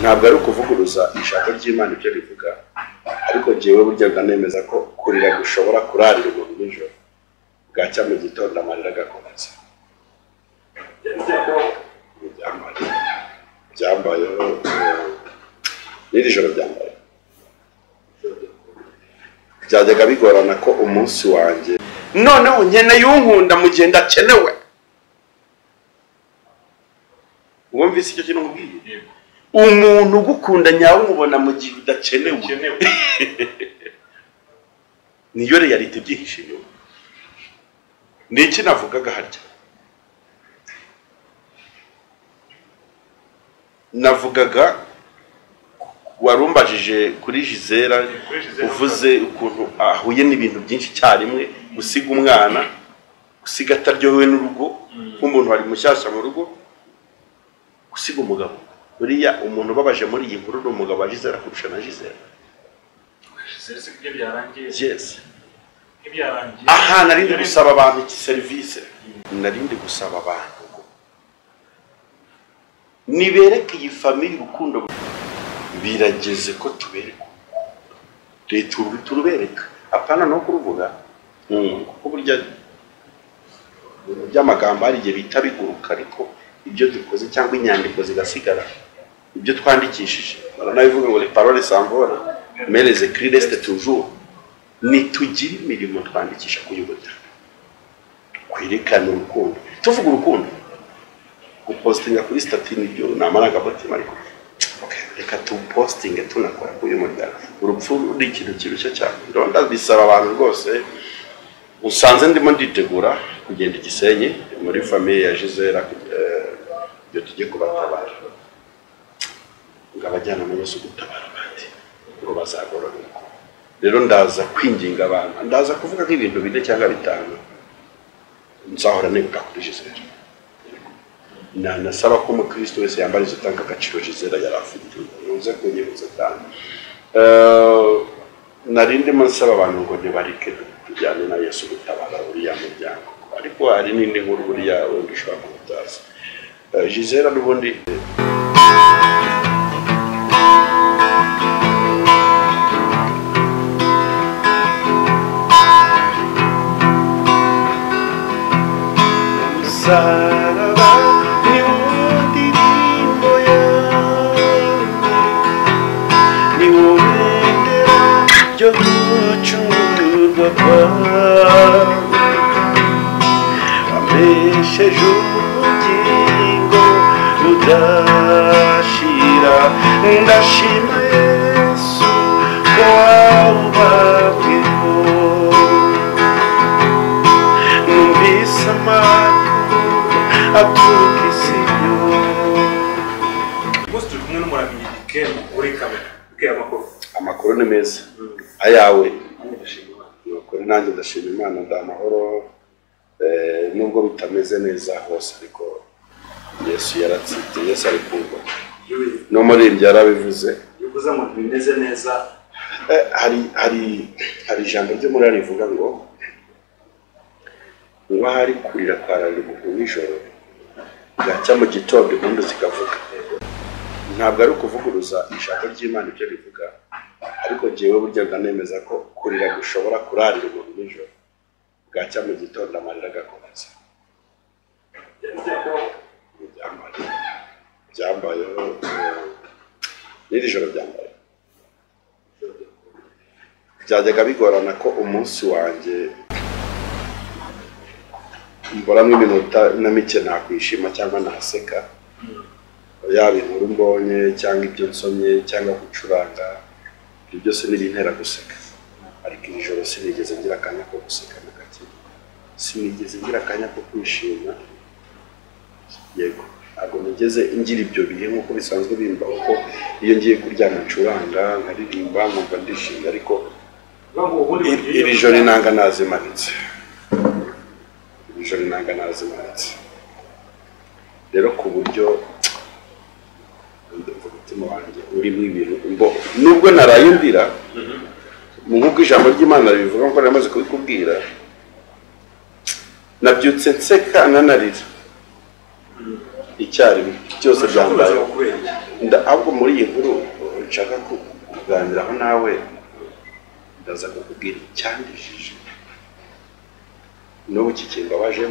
ntabwo ari ukuvuguruza ijambo ry'Imana ibyo rivuga, ariko jyewe burya ndanemeza ko kurira gushobora kurarira umuntu nijoro, bwacya mu gitondo amarira agakomeza. Byambayeho n'iri joro byambaye. Byajyaga bigorana ko umunsi wanjye noneho nkeneye unkunda mu gihe ndakenewe. Wumvise icyo kintu nkubwiye? Umuntu ugukunda nyawe umubona mu gihe udakenewe. Niyo reality byinshi yo. Niki navugaga harya? Navugaga warumbajije kuri Gisela uvuze ukuntu ahuye n'ibintu byinshi cyarimwe, gusiga umwana, gusiga ataryohewe n'urugo, nk'umuntu wari mushyashya mu rugo, gusiga umugabo. Buriya umuntu ubabaje muri iyi nkuru ni umugabo wa Gisela kurusha na Gisela. Yes. Aha narindi gusaba abantu iki service, narindi gusaba abantu nibereke iyi family urukundo. Birageze ko tubereka, turubereka apana no kuruvuga, kuko burya by'amagambo ari igihe bita biguruka, ariko ibyo dukoze cyangwa inyandiko zigasigara, ibyo twandikishije baranabivuga ngo les paroles s'envolent mais les écrits restent toujours. Nitugire imirimo twandikisha kuyobota, kwerekana urukundo, tuvuga urukundo, gupostinga kuri statut nibyo n'amarangamutima, ariko reka tupostinge tunakora kuri muryango. Urupfu ni ikintu kirushya cyane. Ndonda bisaba abantu rwose. Usanze ndimo nditegura kugenda Gisenyi muri famille ya Gisela, byo tujye kubatabara, ngabajyana mu Yesu gutabara bandi ngo bazagororerwa. Rero ndaza kwinginga abantu, ndaza kuvuga nk'ibintu bine cyangwa bitanu nzahora nibuka kuri Gisela. Nasaba ko umukristo wese yambariza utanga agaciro Gisela yari afite, uze kunyibutsa cyane. Narindi nsaba abantu ngo ntibareke tujyane na Yesu gutabara uriya muryango, ariko hari n'indi nkuru buriya wenda ushobora kubutaza. Gisela n'ubundi amesheje ubugingo budashira, ndashima Yesu ko wawubabweho. Numvise amakuru aturuka isiyo. Umunsi turi kumwe n'umuramyi Dikemu uri kamera, amakuru ni meza. Ayawe kuri nanjye ndashima Imana, ndamahoro nubwo bitameze neza hose, ariko Yesu yaratsinze. Yesu ari kumva, no muri ibyo yarabivuze, yuvuze ngo bimeze neza. hari ijambo ryo muri rivuga ngo hari kurira kwararira umuntu nijoro, bwacya mu gitondo impundu zikavuga. Ntabwo ari ukuvuguruza ijambo ry'Imana ibyo rivuga, ariko jyewe burya ndanemeza ko kurira gushobora kurarira umuntu nijoro, bwacya mu gitondo amarira agakomeza. Byambayeho n'iri joro byambaye. Byajyaga bigorana ko umunsi wanjye mboramo iminota na mike nakwishima cyangwa naseka, yaba inkuru mbonye cyangwa ibyo nsomye cyangwa gucuranga, ibyo byose n'ibintera guseka. Ariko iri joro sinigeze ngira akanya ko guseka na gake, sinigeze ngira akanya ko kwishima. Yego, ntabwo nigeze ngira ibyo bihe nk'uko bisanzwe bimbaho, ko iyo ngiye kuryama ncuranga nkaririmba nkumva ndishimye, ariko iri joro inanga nazimanitse. Ijoro inanga nazimanitse rero ku buryo umutima wanjye urimo ibintu nubwo naraye ndira, nk'uko ijambo ry'Imana ribivuga, ngo namaze kubikubwira, nabyutse nseka nanarira icyarimwe, byose byambaye. ahubwo muri iyi nkuru nshaka kuganiraho nawe ndaza kukubwira icyandishije n'ubu kikimbabaje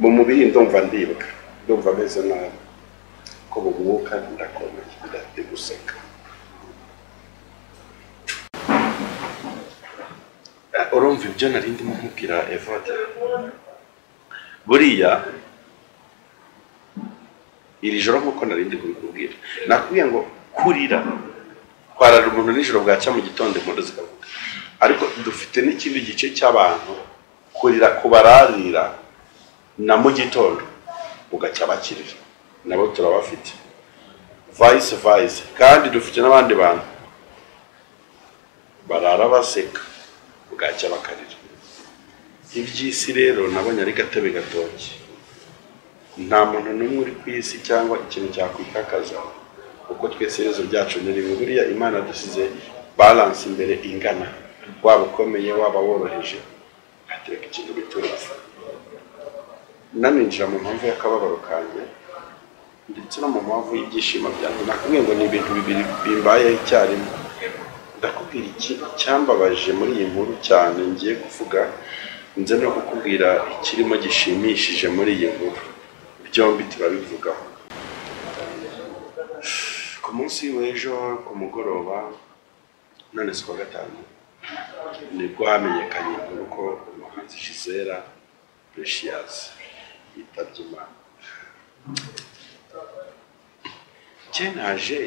mu mubiri ndumva ndibuka ndumva ameze nabi ko mu mwuka ndakomeye ndafite guseka. Urumva ibyo nari ndimo nkubwira Evode, buriya iri joro nk'uko nari ndi kubikubwira nakubwiye ngo kurira kwarara umuntu nijoro bwacya mu gitondo impundu zikavuga, ariko dufite n'ikindi gice cy'abantu kurira kubararira na mu gitondo ugacya bakirira, nabo turabafite vice kandi dufite n'abandi bantu barara baseka bwacya bakarira. Iby'isi rero nabonye ari gatebe gatoki, nta muntu n'umwe uri ku isi cyangwa ikintu cyakwikakaza uko twese iherezo ryacu ni rimwe. Buriya Imana dusize balance imbere ingana, waba ukomeye waba woroheje hatereka ikintu biturutse. Naninjira mu mpamvu y'akababaro kanjye ndetse no mu mpamvu y'ibyishimo byanjye, nakubwiye ngo ni ibintu bibiri bimbayeho icyarimwe. Ndakubwira iki cyambabaje muri iyi nkuru cyane ngiye kuvuga, nze no kukubwira ikirimo gishimishije muri iyi nkuru, byombi turabivugaho. Ku munsi w'ejo ku mugoroba, none si kuwa gatanu, nibwo hamenyekanye inkuru ko umuhanzi Gisela Precious yitabye Imana. Njye naje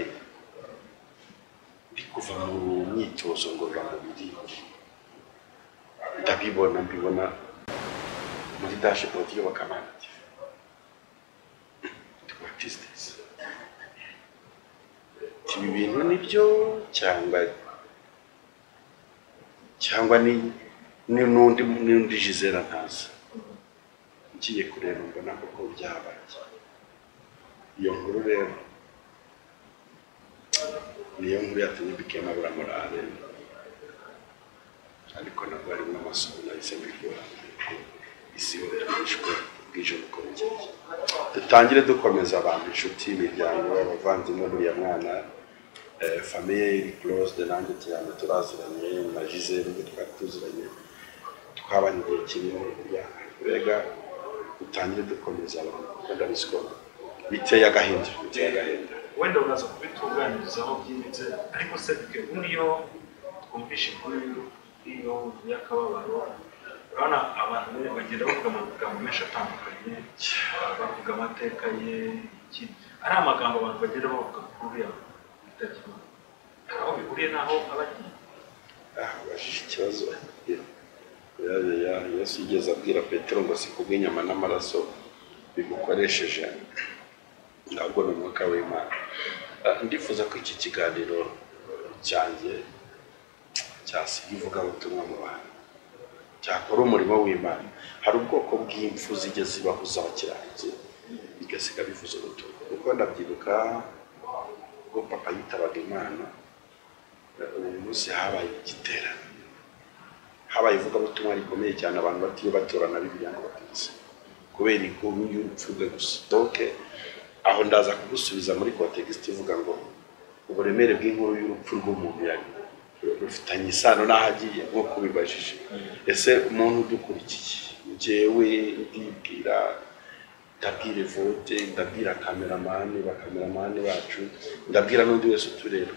ndi kuva mu myitozo ngororamubiri, mbibona muri dashboard y'Abakamana TV. What is this? Ibi bintu nibyo cyangwa ni n'undi Gisela ntazi. Ngiye kureba mbona koko byabaye. Iyo nkuru rero niyo nkuru yatumye bikema buramurare, ariko nabwo ari n'amasomo nahise mbikora isi yoreshwe bwije bukomeye. Dutangire dukomeza abantu, inshuti, imiryango, abavandimwe buriya mwana, famille iri close de nanjye cyane turaziranye na Gisela ubwo twari tuziranye twabanye igihe kinini. Mbega dutangire dukomeza abantu kuko ndabisiko biteye agahinda. Wenda uraza kubitunganyirizaho byimbitse, ariko se buriyo twumvishe inkuru iyo y'akababaro, urabona abantu bagenda bavuga amagambo menshi atandukanye, bavuga amateka ye, ari amagambo abantu bagenda bavuga kuri uriya witabye Imana. Aho bihuriye n'aho abagiye bashije ikibazo. Yesu yigeze abwira Petero ngo si kubw'inyama n'amaraso bigukoresheje, ahubwo ni umwuka w'Imana. Ndifuza ko iki kiganiro cyanjye cyasiga ivugabutumwa mu bantu, cyakora umurimo w'Imana. Hari ubwoko bw'impfu zijya zibaho z'abakiranutsi bigasiga bivuze ubutumwa, kuko ndabyibuka ubwo papa yitabaga Imana, uyu munsi habaye igiterane, habaye ivugabutumwa rikomeye cyane, abantu batiyo batorana Bibiliya ngo batize kubera inkuru y'urupfu rwe gusa. Donc aho ndaza kugusubiza muri context ivuga ngo uburemere bw'inkuru y'urupfu rw'umuntu yari rufitanye isano n'ahagiye nk'uko bibajije. Ese umuntu udukurikiye, njyewe ndibwira, ndabwira Evode, ndabwira bakameramani bacu, ndabwira n'undi wese utureba,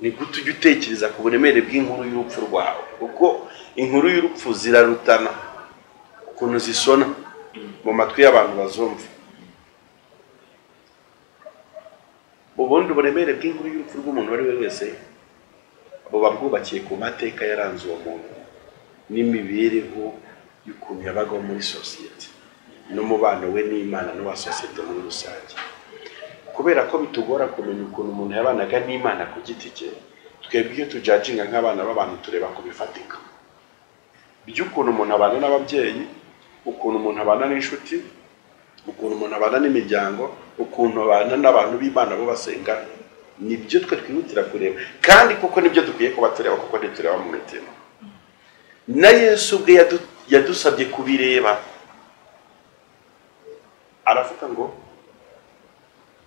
ni gute ujya utekereza ku buremere bw'inkuru y'urupfu rwawe? Kuko inkuru y'urupfu zirarutana ukuntu zisona mu matwi y'abantu bazumva. Ubundi uburemere bw'inkuru y'urupfu rw'umuntu wari we wese buba bwubakiye ku mateka yaranze uwo muntu n'imibereho y'ukuntu yabagaho muri sosiyete n'umubano we n'Imana n'uwa sosiyete muri rusange. Kubera ko bitugora kumenya ukuntu umuntu yabanaga n'Imana ku giti cye, twebwe iyo tujajinga nk'abana b'abantu tureba ku bifatika by'ukuntu umuntu abana n'ababyeyi, ukuntu umuntu abana n'inshuti, ukuntu umuntu abana n'imiryango, ukuntu abana n'abantu b'Imana bo basenga. Nibyo twe twihutira kureba, kandi kuko nibyo dukwiye kuba tureba, kuko ntitureba mu mitima. Na Yesu ubwe yadusabye kubireba, aravuga ngo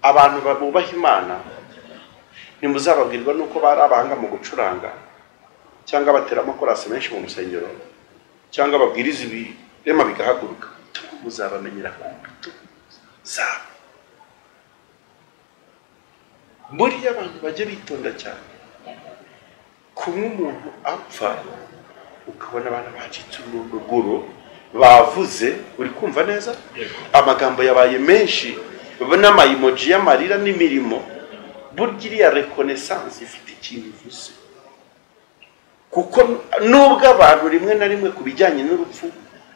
abantu bubaha Imana ntimuzababwirwa nuko bari abahanga mu gucuranga cyangwa batera amakorasi menshi mu rusengero cyangwa babwiriza ibirema bigahaguruka. Muzabamenyera ku mbuto zabo. Buriya abantu bajye bitonda cyane. Kumwe umuntu apfa ukabona abantu bacitse uruguro bavuze, uri kumva neza, amagambo yabaye menshi n'amaimoji y'amarira n'imirimo. Burya iriya reconnaissance ifite ikintu ivuze, kuko nubwo abantu rimwe na rimwe ku bijyanye n'urupfu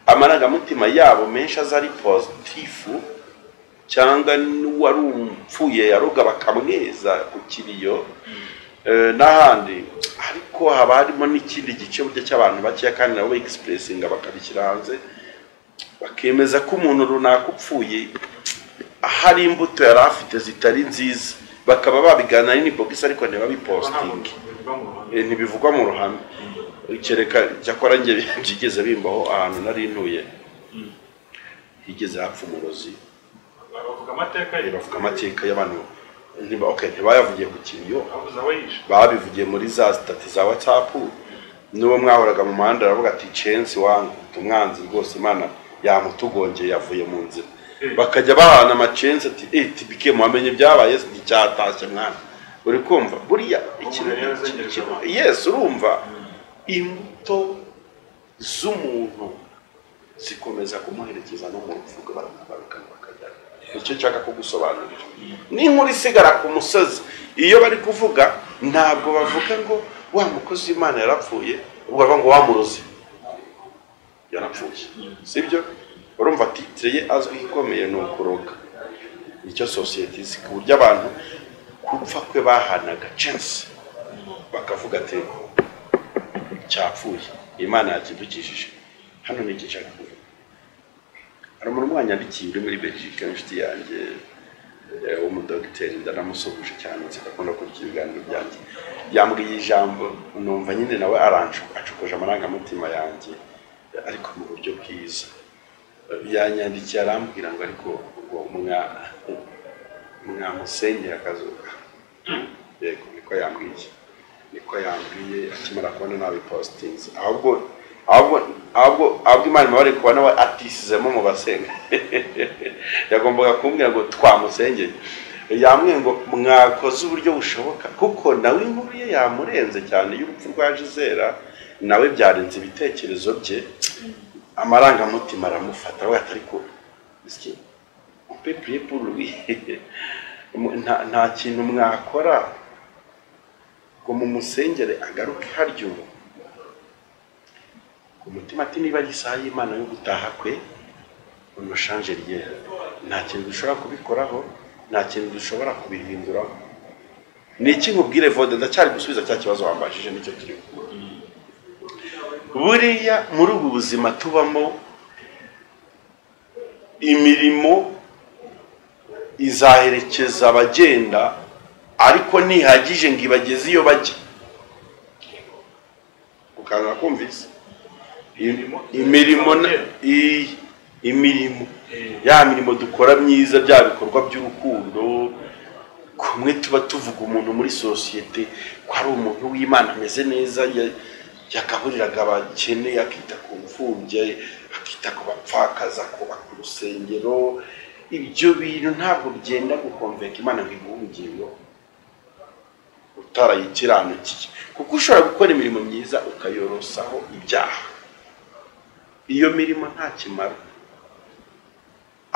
amarangamutima yabo menshi aza ari positifu, cyangwa n'uwari upfuye yaroga bakamweza ku kiriyo n'ahandi, ariko haba harimo n'ikindi gice burya cy'abantu bakeya kandi nabo expressinga bakabishyira hanze, bakemeza ko umuntu runaka upfuye hari imbuto yari afite zitari nziza, bakaba babigana n'inbox ariko ntibabipostinge, ntibivugwa mu ruhame. Kereka cyakora nge byigeze bimbaho ahantu nari ntuye, higeze hapfa umurozi, bavuga amateka y'abantu ntibayavugiye ku kiriyo, babivugiye muri za stati za WhatsApp. N'uwo mwahoraga mu muhanda aravuga ati chance wangu umwanzi rwose Imana yamutugongeye yavuye mu nzira, bakajya bahana amacence ati tibike muamenye byabaye cyatashye mwana. Uri kumva buriya ikintu yes, urumva imbuto z'umuntu zikomeza kumuherekeza no mu rupfu baramubaruka bakajya. Icyo nshaka kugusobanurira ni nkuri sigara ku musozi, iyo bari kuvuga ntabwo bavuga ngo wa mukozi w'Imana yarapfuye, ubwo bavuga ngo wamurozi yarapfuye, sibyo? Urumva titre ye azwi ikomeye no kuroga. Icyo society ku buryo abantu kupfa kwe bahanaga chance bakavuga ati cyapfuye Imana yakidukishije. Hano ni iki nshaka kuvuga. Hari umuntu wanyandikiye uri muri Belgique, inshuti yanjye umudogiteri, ndanamusohuje cyane nzikakunda kurya ibiganiro byanjye. Yambwiye ijambo numva nyine nawe acukoje amarangamutima yanjye ariko mu buryo bwiza. Yanyandikiye arambwira ngo ariko mwamusengera akazuka. Yego niko yambwiye akimara kubona nabi postings. ahubwo Imana bari kubona we atisizemo mu basenga. Yagombaga kumbwira ngo twamusengeye. Yamwe ngo mwakoze uburyo bushoboka, kuko nawe inkuru ye yamurenze cyane y'urupfu rwa Gisela, nawe byarenze ibitekerezo bye, amarangamutima aramufata. We atari ko on peut prier pour lui. Nta kintu mwakora ngo mumusengere agaruke haryo ku mutima ati niba gisaha y'Imana yo gutaha kwe ono changer rien. Nta kintu dushobora kubikoraho, nta kintu dushobora kubihinduraho. Ni iki nkubwire Vode, ndacyari gusubiza cya kibazo wambajije nicyo kiri. Buriya muri ubu buzima tubamo imirimo izaherekeza abagenda, ariko ntihagije ngo ibageze iyo bajya. Ukanga kumvise imirimo ya mirimo dukora myiza, bya bikorwa by'urukundo, kumwe tuba tuvuga umuntu muri societe ko ari umuntu w'Imana ameze neza, yakaburiraga abakene, akita ku mfubyi, akita ku bapfakaza, kubaka urusengero. Ibyo bintu ntabwo byenda gukonveka Imana ngo iguhe ubugingo utarayikiranukiye, kuko ushobora gukora imirimo myiza ukayorosaho ibyaha. Iyo mirimo nta kimara,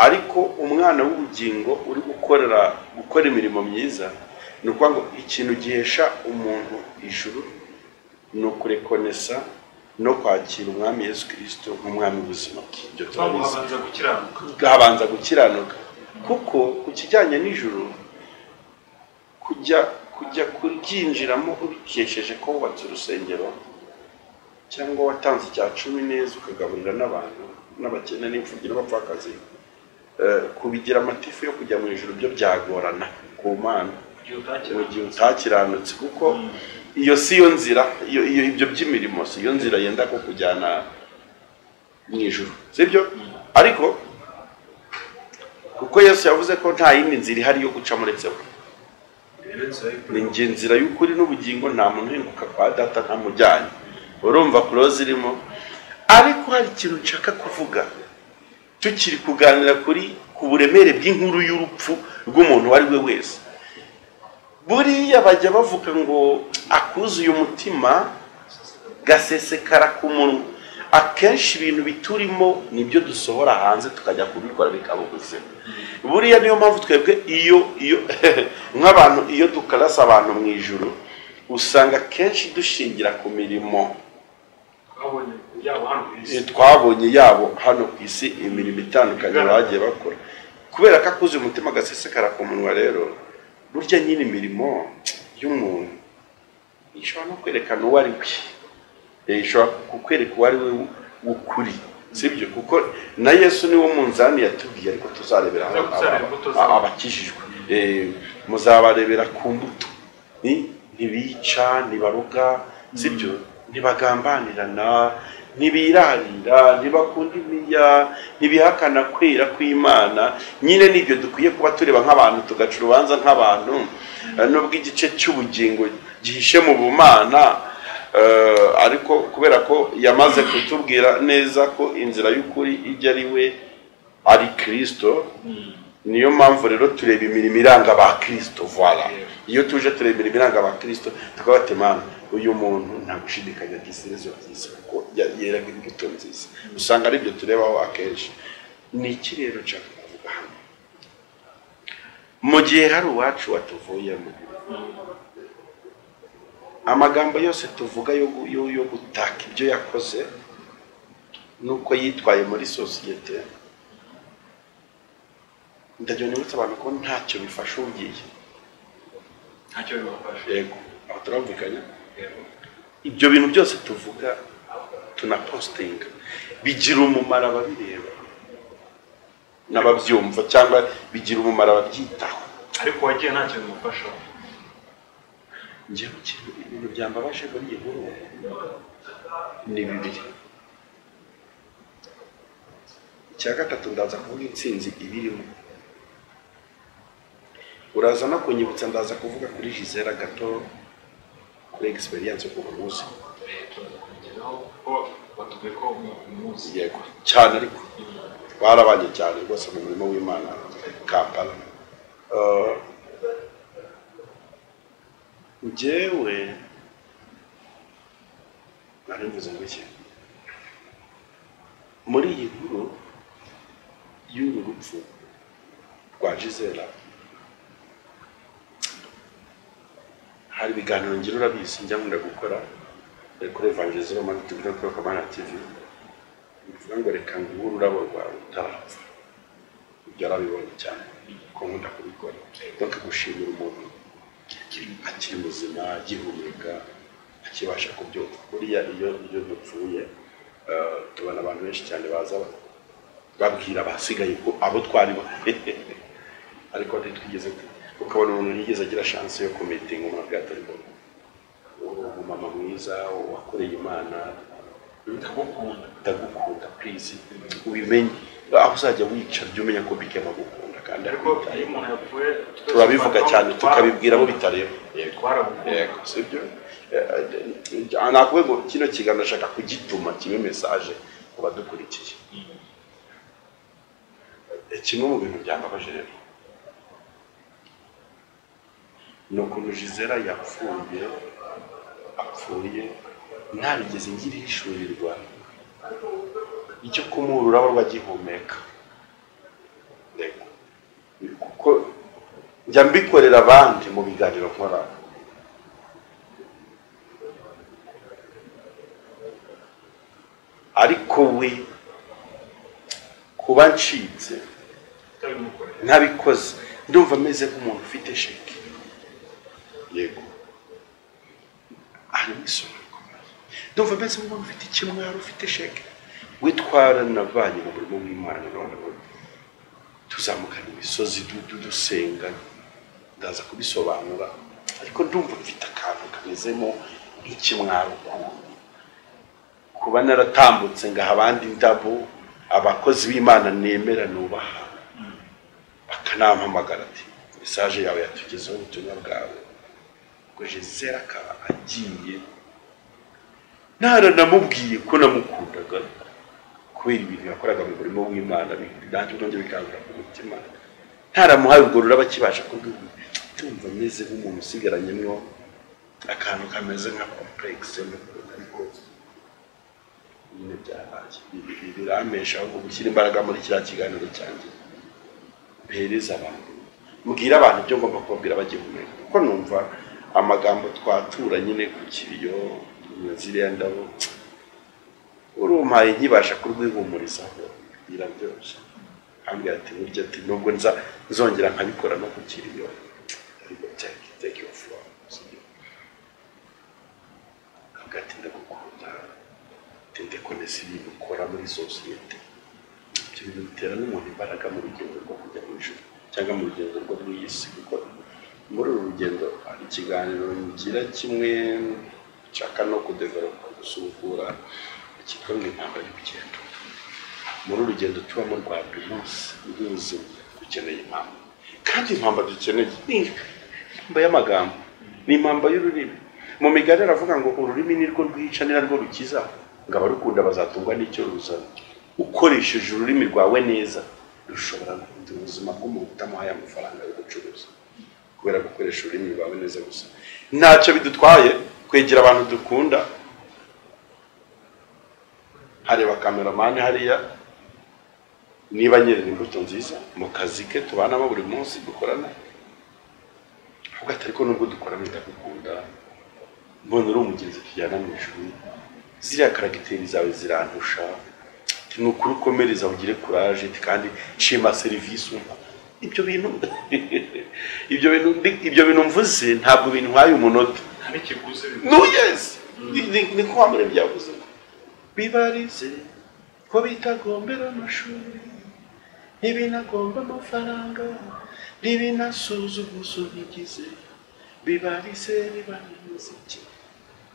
ariko umwana w'ubugingo uri gukora imirimo myiza, ni ukuvuga ngo ikintu gihesha umuntu ijuru ni ukurekonesa no kwakira Umwami Yesu Kristo nk'umwami w'ubuzima bwe. Ibyo turabizi, habanza gukiranuka. Kuko ku kijyanye n'ijuru, kujya kuryinjiramo ubikesheje ko wubatse urusengero cyangwa watanze icya 10 neza ukagaburira n'abantu n'abakene n'imfubyi n'abapfakazi, kubigira amatifu yo kujya mu ijuru byo byagorana ku Mana mu gihe utakiranutse, kuko iyo si yo nzira, ibyo by'imirimo si yo nzira yenda ko kujyana mu ijuru, sibyo? Ariko kuko Yesu yavuze ko nta yindi nzira ihari yo guca muretse we. Ni njye nzira y'ukuri n'ubugingo, nta muntu uhinduka kwa data ntamujyanye. Urumva close irimo. Ariko hari ikintu nshaka kuvuga, tukiri kuganira ku buremere bw'inkuru y'urupfu rw'umuntu wari we wese. Buriya bajya bavuga ngo akuzuye umutima gasesekara ku munwa. Akenshi ibintu biturimo nibyo dusohora hanze tukajya kubikora bikaba ubuzima. Buriya niyo mpamvu twebwe iyo nk'abantu iyo dukarasa abantu mu ijuru usanga kenshi dushingira ku mirimo twabonye yabo hano ku isi, imirimo itandukanye bagiye bakora. Kubera ko akuze umutima gasesekara ku munwa, rero burya nyine imirimo y'umuntu ishobora no kwerekana uwo ari we, ishobora kukwereka uwo ari we w'ukuri, sibyo? Kuko na Yesu niwo munzani yatubwiye, ariko tuzarebera abakijijwe, muzabarebera ku mbuto. Ntibica, ntibaruga, sibyo? Ntibagambanirana, ntibirarira, ntibakunda imiya, ntibihakana kwera kw'Imana. Nyine nibyo dukwiye kuba tureba nk'abantu, tugaca urubanza nk'abantu, nubwo igice cy'ubugingo gihishe mu bumana, ariko kubera ko yamaze kutubwira neza ko inzira y'ukuri ijya ari we, ari Kristo, niyo mpamvu rero tureba imirimo iranga ba Kristo. Voilà, iyo tuje tureba imirimo iranga ba Kristo tukabatemana, uyu muntu nta gushidikanya igiserezo cyiza kuko yeraga imbuto nziza. Usanga ari byo turebaho akenshi. Ni iki rero nshaka kuvuga hano? Mu gihe hari uwacu watuvuyemo, amagambo yose tuvuga yo gutaka ibyo yakoze nuko yitwaye muri sosiyete, ndagira nibutse abantu ko ntacyo bifasha ugiye. Ntacyo bibafasha. Yego, aho turumvikanya. Ibyo bintu byose tuvuga tunapostinga bigira umumaro ababireba n'ababyumva, cyangwa bigira umumaro ababyitaho. Ariko wagiye ntacyo bimufasha. Njyewe ibintu byambabaje muri iyi nkuru ni bibiri. Icya gatatu ndaza kuvuga intsinzi ibirimo. Uraza no kunyibutsa, ndaza kuvuga kuri Gisela gato, kuri experience yo kuva munsi. Yego cyane, ariko barabanye cyane rwose mu murimo w'Imana Kampala. Njyewe narimvuze ngo iki muri iyi nkuru y'uru rupfu rwa Gisela, hari ibiganiro ngira urabizi njya nkunda gukora kuri Evangelism Management kuri Kamana TV, bivuga ngo reka nguhe ururabo rwawe utarapfa. Ibyo arabibonye cyane ko nkunda kubikora, donc gushimira umuntu akiri muzima, agihumeka, akibasha kubyumva. Buriya iyo dupfuye tubona abantu benshi cyane baza babwira abasigaye ko abo twari ariko ntitwigeze, ukabona umuntu yigeze agira chance yo kumeeting mu bwatariko umama mwiza wakoreye Imana, ndagukunda please ubimenye, aho uzajya wica byo umenya ko bikema gukunda. Kandi ariko iyo umuntu yapfuye turabivuga cyane tukabibwira abo bitareba. Yego, sibyo? Nakubwiye ngo kino kiganiro nashaka kugituma kibe message ku badukurikiye. Kimwe mu bintu byambabaje rero ni ukuntu Gisela apfuye ntarigeze ngira ishurirwa icyo kumuha ururabo rw'agihumeka. Kuko njya mbikorera abandi mu biganiro nkora, ariko we kuba ncitse ntabikoze ndumva meze nk'umuntu ufite sheke. Yego, ari isomo rikomeye. Ndumva meze nk'umuntu ufite ikimwaro, ufite sheke. Witwara navanye mu murimo w'Imana, none tuzamukana imisozi dusenga, ndaza kubisobanura, ariko ndumva mfite akantu kamezemo nk'ikimwaro kuba naratambutse ngaha abandi ndabo, abakozi b'Imana nemera nubaha, akanampamagara ati message yawe yatugezeho ubutumwa bwawe ngo Gisele akaba agiye naranamubwiye ko namukundaga kubera ibintu yakoraga mu murimo w'Imana bidanje nonge bikangura ku mutima ntaramuhaye ubwo ruraba kibasha kumva meze nk'umuntu usigaranyemo akantu kameze nka complex ariko nyine byabaye biramesha ahubwo gushyira imbaraga muri kiriya kiganiro cyanjye mpereza abantu mbwira abantu ibyo ngomba kubabwira bagihumeka kuko numva amagambo twatura nyine ku kiriyo ziriya ndabo urumpaye nkibasha kurwihumurizaho birabyoroshye ambwira ati burya ati nubwo nzongera nkabikora no ku kiriyo ariko take your flow kagati ndagukunda tende konesi ibintu ukora muri sosiyete ibyo bintu bitera n'umuntu imbaraga mu rugendo rwo kujya mu ijuru cyangwa mu rugendo rwo mu isi kuko muri uru rugendo hari ikiganiro ngira kimwe nshaka no kudevelopa gusukura cyitwa ngo intambara y'urugendo muri urugendo tubamo rwa buri munsi rw'ubuzima dukeneye impamvu kandi impamvu dukeneye ni impamvu y'amagambo ni impamvu y'ururimi mu migani aravuga ngo ururimi ni rwo rwica ni narwo rukiza ngo abarukunda bazatungwa n'icyo ruzana ukoresheje ururimi rwawe neza rushobora guhindura ubuzima bw'umuntu utamuhaye amafaranga yo gucuruza kubera gukoresha ururimi rwawe neza gusa ntacyo bidutwaye kwegera abantu dukunda hareba kameramani hariya niba nyerera imbuto nziza mu kazi ke tubanamo buri munsi dukorana ahubwo ariko nubwo dukorana ndagukunda mbona uri umugenzi tujyana mu ijuru ziriya karagiteri zawe zirantusha ni ukuri ukomereza ugire courage kandi nshima serivisi umpa ibyo bintu mvuze ntabwo bintwaye umunota n'ikiguzi no yes ni ko wamure byavuze bibarize ko bitagombera amashuri ntibinagomba amafaranga ntibinasuzugusubigize bibarize bibanimuziki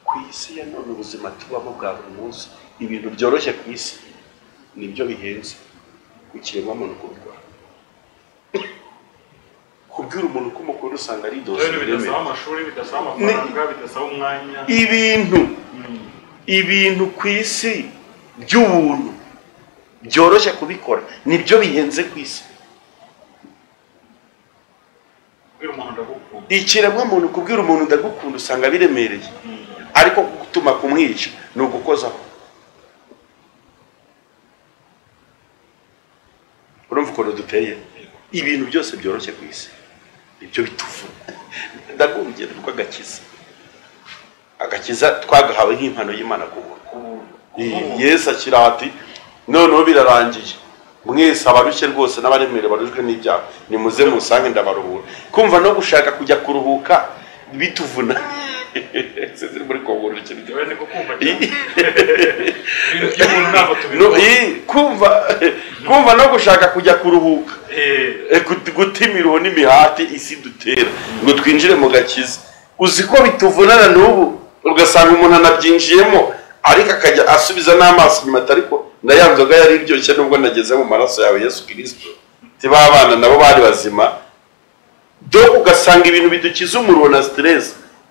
ku isi ya none ubuzima tubamo bwa buri munsi ibintu byoroshye ku isi nibyo bihenze ukiremwamuntu kubikora kubwira umuntu ko umukuru usanga ari doze bidasaba amashuri bidasaba amafaranga bidasaba umwanya ibintu ku isi by'ubuntu byoroshye kubikora nibyo bihenze ku isi ikiremwamuntu kubwira umuntu ndagukunda usanga biremereye ariko gutuma kumwica ni ugukozaho urumva ukuntu duteye ibintu byose byoroshye ku isi nibyo bituvuna ndagurugero agakiza twagahawe nk'impano y'Imana ku Yesu akira ati noneho birarangiye mwese abarushye rwose n'abaremere barujwe n'ibyaha nimuze musange ndabaruhura kumva no gushaka kujya kuruhuka bituvuna seze muri kongorera ikintu cyo ni kumva ibintu ntabwo kumva no gushaka kujya kuruhuka gutimiruho n'imihati isi dutera ngo twinjire mu gakiza uzi ko bituvunana n'ubu ugasanga umuntu anabyinjiyemo ariko akajya asubiza n'amaso inyuma ariko ndayanzoga yari iryoshye nubwo nageze mu maraso yawe Yesu Kristo tiba abana nabo bari bazima doko ugasanga ibintu bidukiza umuruho na stress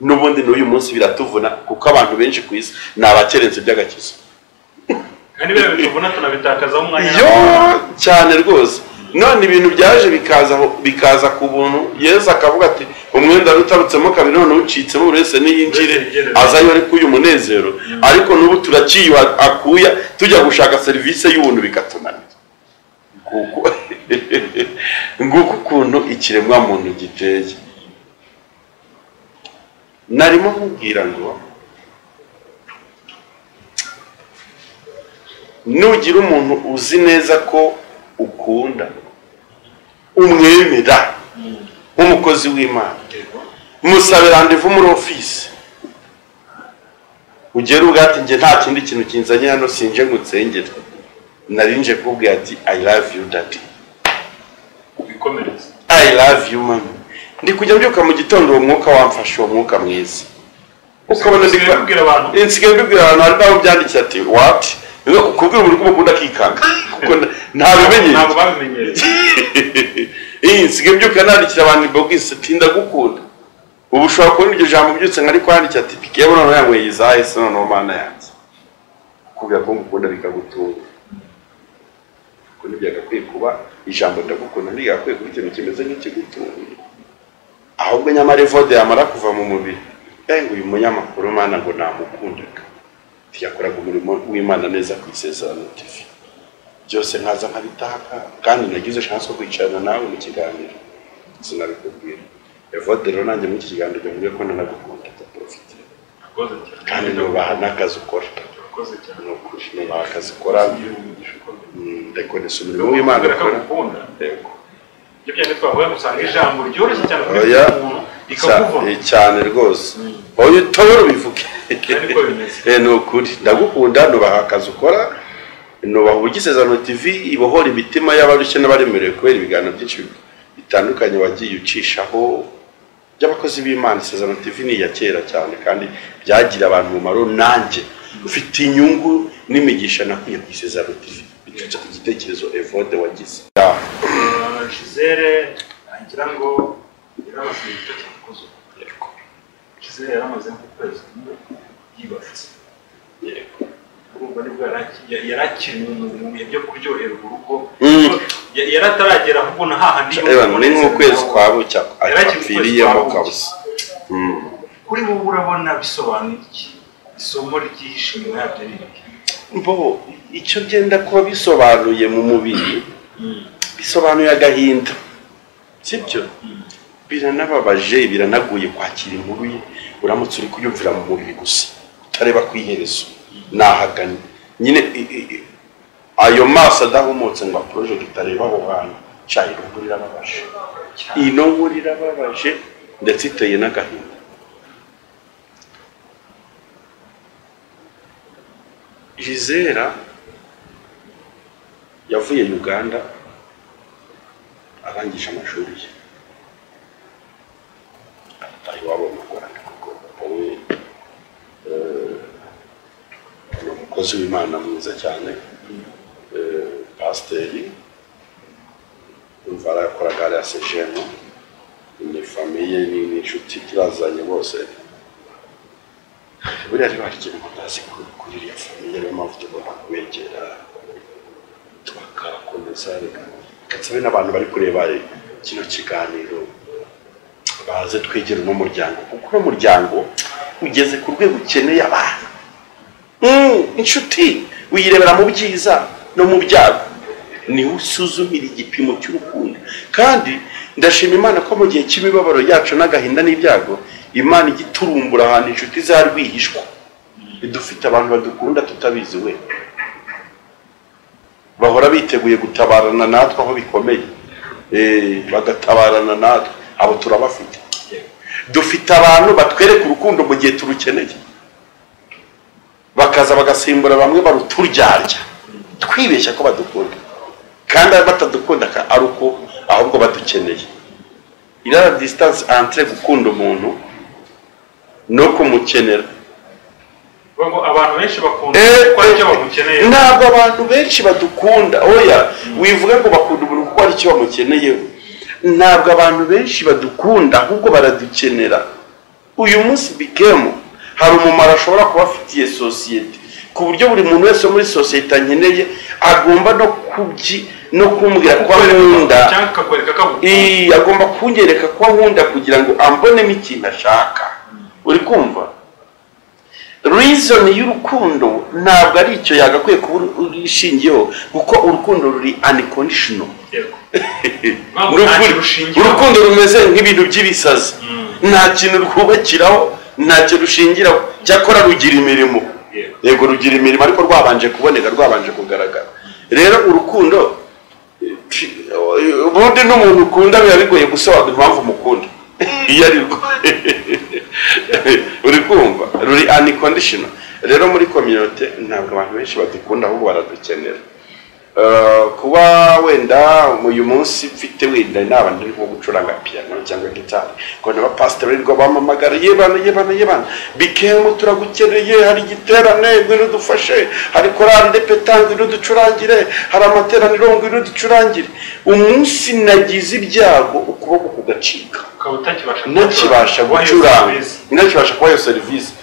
n'ubundi n'uyu munsi biratuvuna kuko abantu benshi ku isi ni abakerenze by'agakiza kandi bituvuna tunabitakaza umwanya cyane rwose none ibintu byaje bikaza ku buntu Yesu akavuga ati umwenda rutarutsemo kabiri none ucitsemo buri wese niyinjire azayo ariko uyu munezero ariko n'ubu turakiyo akuya tujya gushaka serivisi y'ubuntu bikatunanira nguko ukuntu ikiremwa muntu giteye narimo nkubwira ngo nugira umuntu uzi neza ko ukunda umwemera nk'umukozi w'Imana musabe randevu muri office ugera ugati nge nta kindi kintu kinzanye hano sinje ngutsengera narinje kubwira ati I love you daddy ubikomereza I love you mama ndi kujya mbyuka mu gitondo uwo mwuka wamfasha uwo mwuka mwiza ukabona ndikubwira abantu insigaye mbibwira abantu hari naho byanditse ati what kubwira umuntu ko mukunda kikanga kuko ntabimenyereye ntabwo babimenyereye nsigaye mbyuka nandikira abantu ibogisi tinda gukunda ubu ushobora kubona iryo jambo byutse nkari kwandikira ati pikiye bona yanyweye izahe se noneho mana yanjye kubwira ko ngukunda bikagutunga ko ntibyagakwiye kuba ijambo ndagukunda ntigakwiye kuba ikintu kimeze nk'ikigutunga ahubwo nyamara evode yamara kuva mu mubiri ngo uyu munyamakuru mana ngo namukundaga yakoraga umurimo w'Imana neza ku Isezerano TV byose nkaza nkabitaka kandi nagize chance yo kwicarana nawe mu kiganiro sinabikubwira evode rero nanjye mu kiganiro ngiye ko nagukunda profite kandi no bahanaakazi ukora no kushima akazi ukora ndeko nesumurimo w'Imana akakunda yego ibyo byane twavuye gusanga ijambo ryoroshye cyane kuri cyane rwose oyo toro bivuge no kuri ndagukunda no bahakaza ukora no bahugize Isezerano TV ibohora imitima y'abarushye n'abaremerewe kubera ibiganiro byinshi bitandukanye wagiye ucishaho by'abakozi b'Imana. Isezerano TV ni ya kera cyane kandi byagira abantu umumaro nanjye ufite inyungu n'imigisha nakuye ku Isezerano TV bityo ku gitekerezo Evode wagize Gisele ngira ngo yaramaze icyo cyakoze yego Gisele yaramaze nk'ukwezi yibatse yego ubwo nibwo yarakiri mu bihe byo kuryohera urugo yarataragera ahubwo na hahandi ni nk'ukwezi kwa bucya apfiriyemo kabisa kuri wowe urabona bisobanuye iki isomo ry'ishimwe yabyo ni iki mbo icyo genda kuba bisobanuye mu mubiri bisobanuye agahinda sibyo biranababaje biranaguye kwakira inkuru ye uramutse uri kuyumvira mu mubiri gusa utareba kwiherezo nahaganye nyine ayo maso adahumutse ngo project itareba aho hantu cyane kurira babaje ino ngurira babaje ndetse iteye n'agahinda Gisele yavuye Uganda arangije amashuri ye atari wabo mu Rwanda kuko we umukozi w'Imana mwiza cyane pasiteri umvara yakoraga ari asejeno ni famiye n'inshuti turazanye bose buriya rero hari ikintu mutazi kuri iriya famiye rero mpamvu tugomba kubegera tukakomeza gatsabe n'abantu bari kureba kino kiganiro baze twegera uno muryango kuko uno muryango ugeze ku rwego ukeneye abantu inshuti uyirebera mu byiza no mu byago ni usuzumira igipimo cy'urukundo kandi ndashima Imana ko mu gihe cy'imibabaro yacu n'agahinda n'ibyago Imana igiturumbura ahantu inshuti zarwihishwa idufite abantu badukunda tutabizi we bahora biteguye gutabarana natwe aho bikomeye bagatabarana natwe abo turabafite dufite abantu batwereka urukundo mu gihe turukeneye bakaza bagasimbura bamwe baruturyarya twibeshya ko badukunda kandi batadukunda ari uko ahubwo badukeneye irara distance entre gukunda umuntu no kumukenera ngo abantu benshi bakunda ko icyo bamukeneye ntabwo abantu benshi badukunda oya wivuga ngo bakunda umuntu kuko ari cyo bamukeneye ntabwo abantu benshi badukunda ahubwo baradukenera uyu munsi bigemo hari umumaro ashobora kuba afitiye societe ku buryo buri muntu wese muri societe ankeneye agomba no kumbwira ko nkunda agomba kungereka ko nkunda kugira ngo ambonemo ikintu ashaka uri kumva reason y'urukundo ntabwo ari icyo yagakwiye kuba urishingiyeho kuko urukundo ruri unconditional urukundo rumeze nk'ibintu by'ibisazi nta kintu rwubakiraho ntacyo rushingiraho cyakora rugira imirimo yego rugira imirimo ariko rwabanje kuboneka rwabanje kugaragara rero urukundo ubundi n'umuntu ukunda biba bigoye gusobanura impamvu umukunda iyo ari rwo uri kumva ruri unconditional rero muri community ntabwo abantu benshi badukunda ahubwo baradukenera kuba wenda uyu munsi mfite wenda n'abantu nko gucuranga piano cyangwa gitari ko n'abapasiteri ngo bamamagara yebana bikemo turagukeneye hari igiterane ngwino dufashe hari korali repetanga ngwino ducurangire hari amateraniro ngwino ducurangire umunsi nagize ibyago ukuboko kugacika nakibasha gucuranga nakibasha kuba iyo serivisi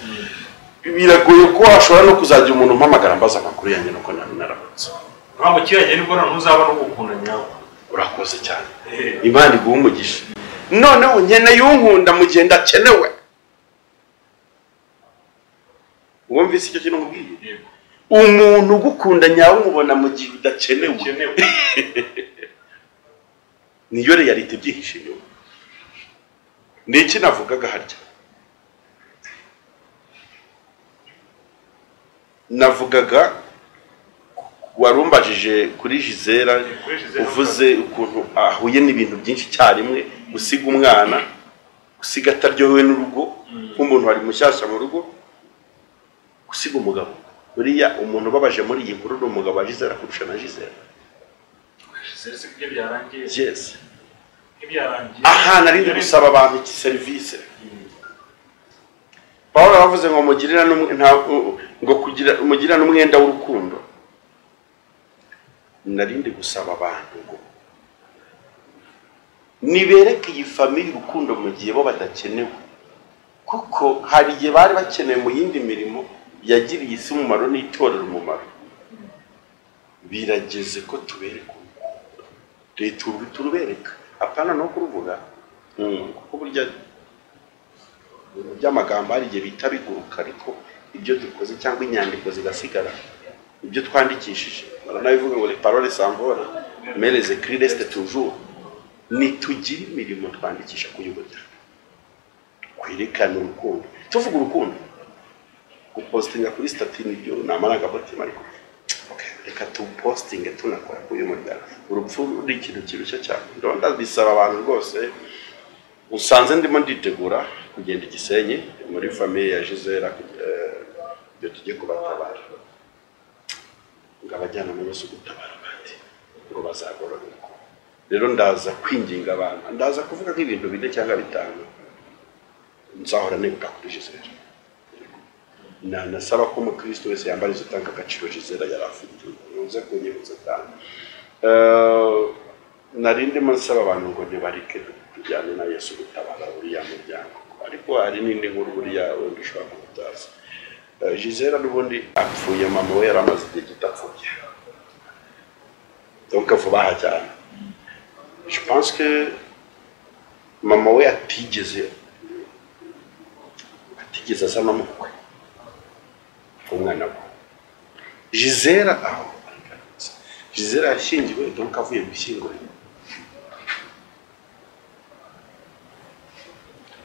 biragoye ko ashobora no kuzagira umuntu umpamagara mbaza amakuru yanjye nuko naramutse ntabwo kirajya nibwo ntuzaba no gukunda nyawe urakoze cyane Imana iguha umugisha noneho nkeneye yunkunda mu gihe ndakenewe wumvise icyo kintu mubwiye umuntu ugukunda nyawe umubona mu gihe udakenewe niyo reality byihishe inyuma niki navugaga harya navugaga warumbajije kuri Gisela uvuze ukuntu ahuye n'ibintu byinshi cyarimwe gusiga umwana gusiga ataryohewe n'urugo nk'umuntu wari mushyashya mu rugo gusiga umugabo buriya umuntu ubabaje muri iyi nkuru n'umugabo wa Gisela kurusha na Gisela yes aha narindi gusaba abantu iki service Paulo yavuze ngo mugirira ngo kugira umugira n'umwenda w'urukundo narindi gusaba abantu ngo nibereke iyi family urukundo mu gihe bo badakenewe kuko hari igihe bari bakeneye mu yindi mirimo yagiriye isi umumaro n'itorero umumaro birageze ko tubereka leta turubereka apana no kuruvuga kuko burya by'amagambo hari igihe bita biguruka ariko ibyo dukoze cyangwa inyandiko zigasigara ibyo twandikishije baranabivuga ngo les paroles s'envolent mais les écrits restent toujours nitugire imirimo twandikisha kuyobora kwerekana urukundo tuvuga urukundo gupostinga kuri statut nibyo n'amarangamutima ariko reka tupostinge tunakora kuri muryango urupfu uri ikintu kirushya cyane ndonda bisaba abantu rwose usanze ndimo nditegura kugenda Gisenyi muri famille ya Gisela byo tujye kubatabara ngabajyana mu Yesu gutabara bati ngo bazagororerwa rero ndaza kwinginga abantu ndaza kuvuga nk'ibintu bine cyangwa bitanu nzahora nibuka kuri Gisela nasaba ko umukristo wese yambara izo tanga agaciro Gisela yari afite uze kunyibutsa cyane narinde nsaba abantu ngo nibarike tujyane na Yesu gutabara uriya muryango ariko hari n'indi nkuru buriya wenda ushobora kubutaza Gisela n'ubundi apfuye mama we yaramaze igihe kitapfuye donc vuba cyane je pense que mama we atigeze asa n'umukwe umwana we Gisela aho Gisela yashingiwe donc avuye gushyingura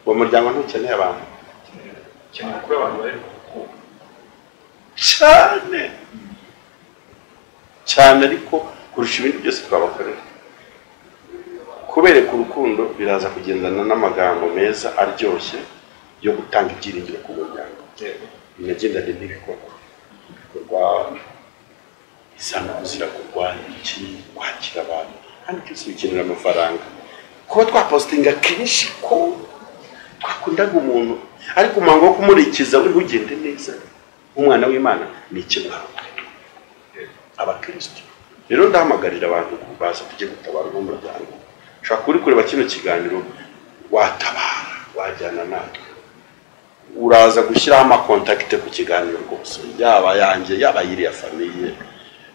uwo muryango ntukeneye abantu cyane kuri abantu bari cyane ariko kurusha ibindi byose twabakorera kubereka urukundo biraza kugendana n'amagambo meza aryoshye yo gutanga ibyiringiro ku muryango binagendanye n'ibikorwa isano kuzira kurwanya iki kwakira abantu kandi byose bikenera amafaranga kuba twapostinga kenshi ko twakundaga umuntu ariko umango wo kumurikiza we ntugende neza umwana w'Imana ni ikimwaro abakristo rero ndahamagarira abantu kubaza tujye gutabara umuryango ushaka kuri kureba kino kiganiro watabara wajyana natwe uraza gushyiraho amakontakite ku kiganiro rwose yaba yanjye yaba yiriya famiye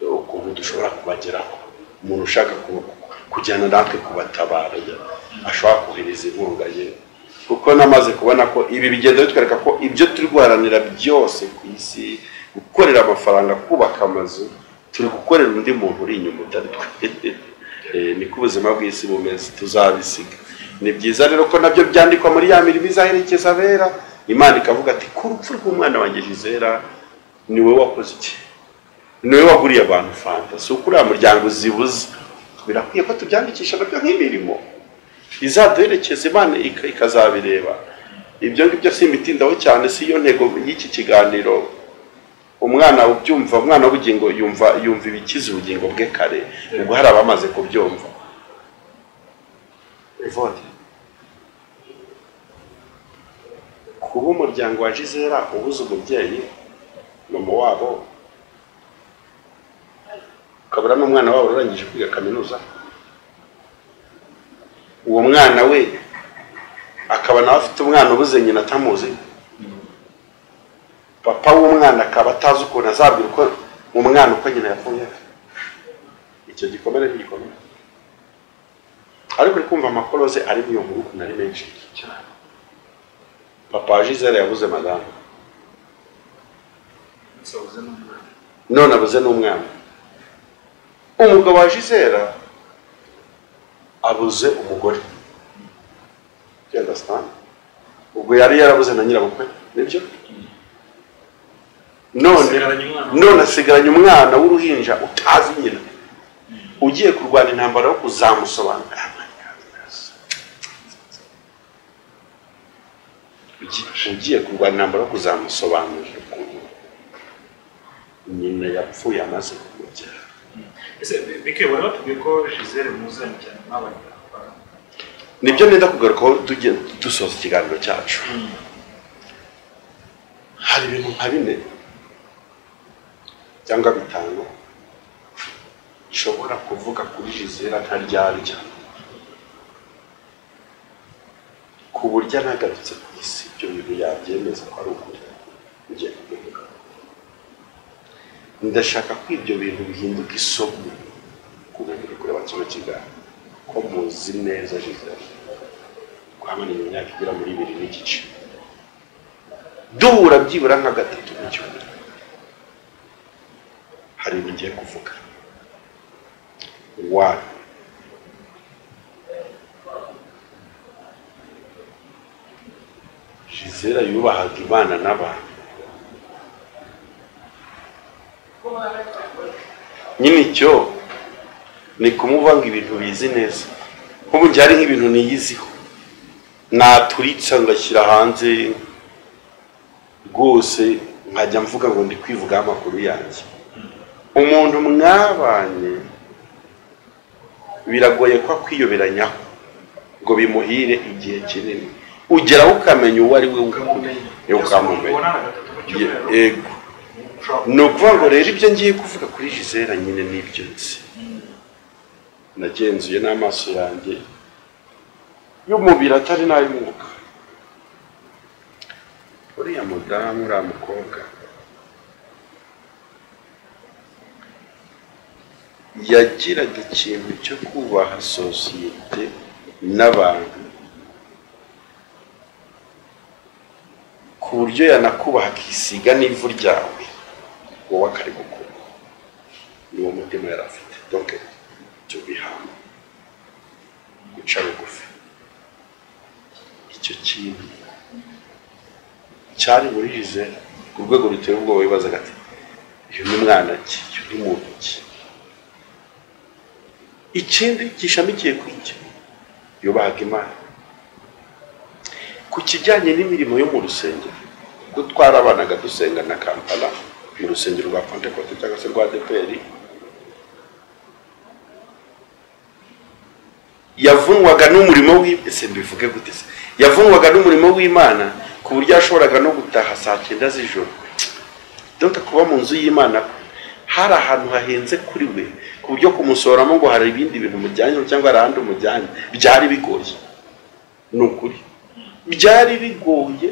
ukuntu dushobora kubageraho umuntu ushaka kujyana natwe kubatabara ashobora kohereza inkunga ye kuko namaze kubona ko ibi bigenda bitwereka ko ibyo turi guharanira byose ku isi gukorera amafaranga kubaka amazu turi gukorera undi muntu uri inyuma utari twe niko ubuzima bw'isi bumeze tuzabisiga ni byiza rero ko nabyo byandikwa muri ya mirimo izaherekeza abera Imana ikavuga ati ku rupfu rw'umwana wanjye Gisela niwe wakoze iki niwe waguriye abantu fanta so kuri ya muryango zibuze birakwiye ko tubyandikisha nabyo nk'imirimo izaduherekeza Imana ikazabireba ibyo ngibyo simbitindaho cyane si yo ntego y'iki kiganiro umwana ubyumva, umwana w'ubugingo yumva ibikiza ubugingo bwe kare, ubwo hari abamaze kubyumva. Evode, kuba umuryango wa Gisela ubuze umubyeyi mama wabo, ukabura n'umwana wabo urangije kwiga kaminuza, uwo mwana we akaba nawe afite umwana ubuze nyina atamuzi, papa w'umwana akaba atazi ukuntu azabwira uko umwana uko nyina yapfuye, icyo gikomere ntigikomere. Ariko uri kumva amakoroze ari mu iyo nkuru ukuntu ari menshi cyane. Papa wa Gisela yabuze madamu, none abuze n'umwana. Umugabo wa Gisela abuze umugore, you understand? Ubwo yari yarabuze na nyirabukwe, nibyo? None asigaranye umwana w'uruhinja utazi nyina, ugiye kurwana intambara yo kuzamusobanura. Ugiye kurwana intambara yo kuzamusobanurira ukuntu nyina yapfuye amaze kumubyara. Ese bike wari watubwiye ko Gisele muzanye cyane mwabanye? Nibyo nenda kugarukaho tujye dusoza ikiganiro cyacu. Hari ibintu nka bine cyangwa bitanu nshobora kuvuga kuri Gisela ntaryarya, ku buryo anagarutse ku isi ibyo bintu yabyemeza ko ari ukuri. Ngiye kuvuga, ndashaka ko ibyo bintu bihinduka isomo ku bantu uri kureba kino kiganiro, ko muzi neza Gisela twamanye mu myaka igera muri 2 n'igice, duhura byibura nka 3 mu cyumweru. Hari ibintu ngiye kuvuga. One, Gisela yubahaga Imana n'abantu. Nyine icyo ni kumuvanga ibintu bizi neza. Nk'ubu njye hari nk'ibintu niyiziho naturitsa ngashyira hanze rwose, nkajya mvuga ngo ndi kwivugaho amakuru yanjye. Umuntu mwabanye biragoye ko akwiyoberanyaho ngo bimuhire igihe kinini, ugeraho ukamenya uwo ari we ukamumenya. Yego, ni ukuvuga ngo rero ibyo ngiye kuvuga kuri Gisela nyine n'ibyo nzi, nagenzuye n'amaso yanjye y'umubiri atari n'ay'umwuka. Uriya mudamu, uriya mukobwa yagiraga ikintu cyo kubaha sosiyete n'abantu, ku buryo yanakubaha akisiga n'ivu ryawe wowe akari gukora. Niwo mutima yari afite. Donc cyo bihama, guca bugufi, icyo kintu cyari muri Gisela ku rwego ruteye ubwoba. Wibazaga ati uyu ni mwana ki, uyu ni muntu ki? Ikindi gishamikiye ku icyo, yubahaga Imana. Ku kijyanye n'imirimo yo mu rusengero, ko twarabanaga dusenga na Kampala mu rusengero rwa Pentecote cyangwa se rwa ADEPR, yavunwaga n'umurimo mbivuge gute se, yavunwaga n'umurimo w'Imana ku buryo yashoboraga no gutaha saa 9 z'ijoro. Donc kuba mu nzu y'Imana hari ahantu hahenze kuri we, ku buryo kumusoramo ngo hari ibindi bintu mujyanye cyangwa arahandi umujyanye byari bigoye. Ni ukuri byari bigoye.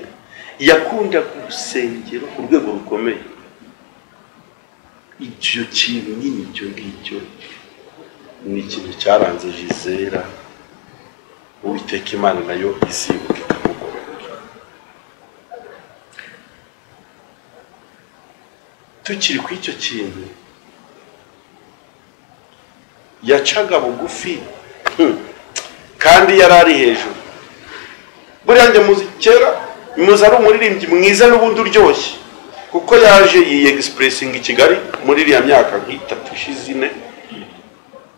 Yakunda ku rusengero ku rwego rukomeye. Icyo kintu nyine, icyo ngicyo ni ikintu cyaranze Gisela. Uwiteka Imana nayo izibuke ikamugorora. Tukiri ku icyo kintu, yacaga bugufi kandi yari ari hejuru. Buriya njye muzi kera, muzi ari umuririmbyi mwiza n'ubundi uryoshye, kuko yaje expressing i Kigali muri iriya myaka nk'itatu ishize 4,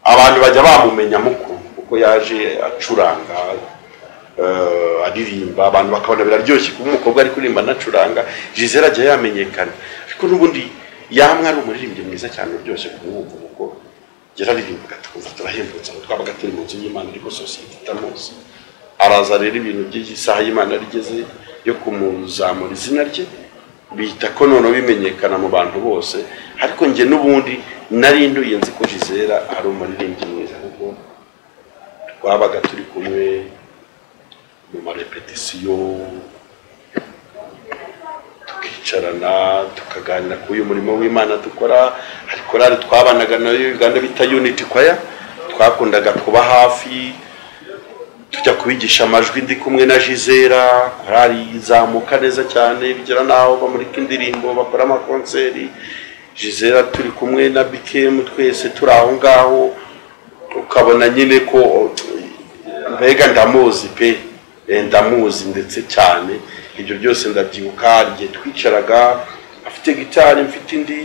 abantu bajya bamumenya mukuru kuko yaje acuranga, aririmba, abantu bakabona biraryoshye kuba umukobwa ari kuririmba anacuranga. Gisela ajya yamenyekana, ariko n'ubundi yamwe ari umuririmbyi mwiza cyane uryoshye kumwumva kuko yararirimbaga tukumva turahembutse aho twabaga turi mu nzu y'Imana ariko sosiyete itamuzi araza rero ibintu by'isaha y'Imana rigeze yo kumuzamura izina rye bita ko none bimenyekana mu bantu bose ariko nge n'ubundi nari nduye nzi ko Gisela ari umuririmbyi mwiza kuko twabaga turi kumwe mu marepetisiyo tukicarana tukaganira ku uyu murimo w'Imana dukora ariko korali twabanaga nayo Uganda bita Unity Choir twakundaga kuba hafi tujya kubigisha amajwi ndi kumwe na Gisela korali izamuka neza cyane bigera naho bamurika indirimbo bakora amakonseri Gisela turi kumwe na BKM twese turi aho ngaho ukabona nyine ko mbega ndamuzi pe ndamuzi ndetse cyane ibyo byose ndabyibuka igihe twicaraga afite gitari mfite indi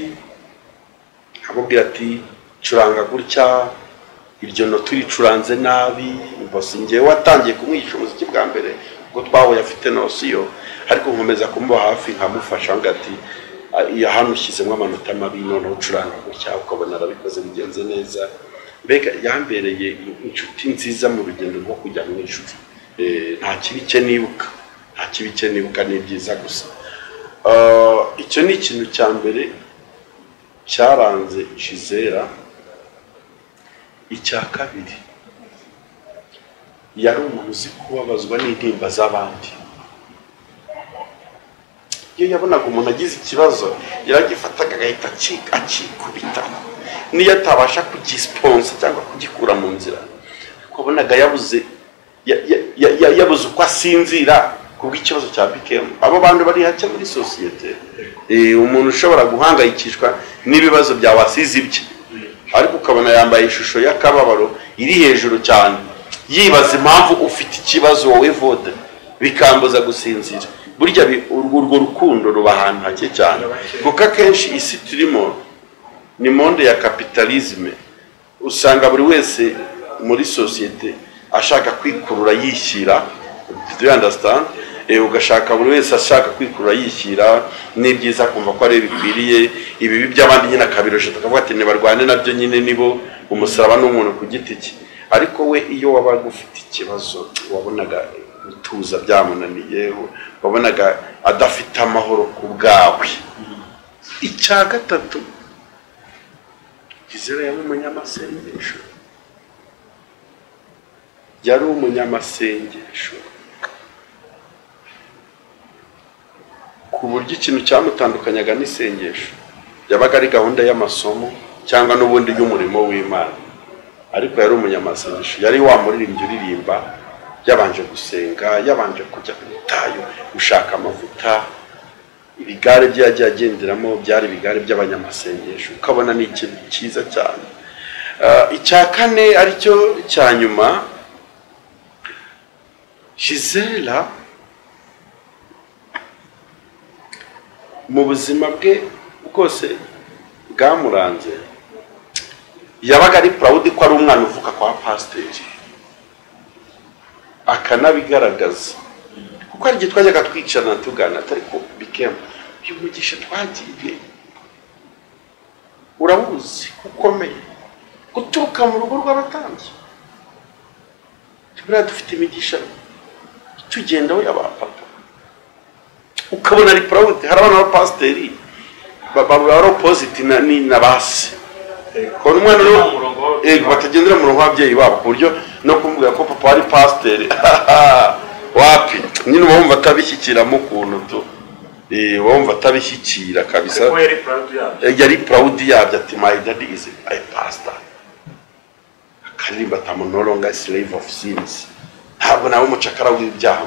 amubwira ati curanga gutya iryo no turicuranze nabi mbose ngiye watangiye kumwisha umuziki bwa mbere ubwo twahuye afite nosiyo ariko nkomeza kumuba hafi nkamufasha ngati iyo hano ushyizemo amanota mabi none ucuranga gutya ukabona arabikoze bigenze neza mbega yambereye inshuti nziza mu rugendo rwo kujya mu ijuru nta kibice nibuka ni byiza gusa icyo ni ikintu cya mbere cyaranze Gisela icya kabiri yari umuntu uzi kubabazwa n'intimba z'abandi iyo yabonaga umuntu agize ikibazo yaragifataga agahita akikubita niyo atabasha kugisponsa cyangwa kugikura mu nzira kubonaga yabuze uko asinzira kubw'ikibazo cya BKM abo bantu bari hake muri sosiyete umuntu ushobora guhangayikishwa n'ibibazo bya wasize ibye ariko ukabona yambaye ishusho y'akababaro iri hejuru cyane yibaza impamvu ufite ikibazo wowe vode bikambuza gusinzira burya urwo rukundo ruba ahantu hake cyane kuko akenshi isi turimo ni monde ya kapitalisme usanga buri wese muri sosiyete ashaka kwikurura yishyira do you understand ugashaka buri wese ashaka kwikurura yishyira n'ibyiza kumva ko ari bikwiriye ibibi by'abandi nyine akabiroje tukavuga ati nibarwane nabyo nyine nibo umusaraba n'umuntu ku giti cye ariko we iyo wabaga ufite ikibazo wabonaga gutuza byamunaniye wabonaga adafite amahoro ku bwawe icya gatatu Gisela yari umunyamasengesho ku buryo ikintu cyamutandukanyaga n'isengesho yabaga ari gahunda y'amasomo cyangwa n'ubundi y'umurimo w'Imana ariko yari umunyamasengesho yari wamuririmbye uririmba yabanje gusenga yabanje kujya ku butayu gushaka amavuta ibigare byagiye agenderamo byari ibigare by'abanyamasengesho ukabona ni ikintu cyiza cyane icya kane aricyo cya nyuma Gisela mu buzima bwe bwose bwamuranze yabaga ari proud ko ari umwana uvuka kwa pasiteri akanabigaragaza kuko ari igihe twajyaga twicarana tugana ariko BKM uyu mugisha twagiye urabuzi ukomeye guturuka mu rugo rw'abatambyi tubura dufite imigisha tugendaho y'abapapa ukabona ari proud hari abana ba pasiteri baba opposite na base ko umwana batagendera mu rugo ababyeyi babo ku buryo no kumubwira ko papa ari pasiteri wapi nyine wumva atabishyikiramo ukuntu tu wumva atabishyikira kabisa yari proud yabyo ati my daddy is a pastor akaririmba ati no longer slave of sins ntabwo nawe umucakara w'ibyaha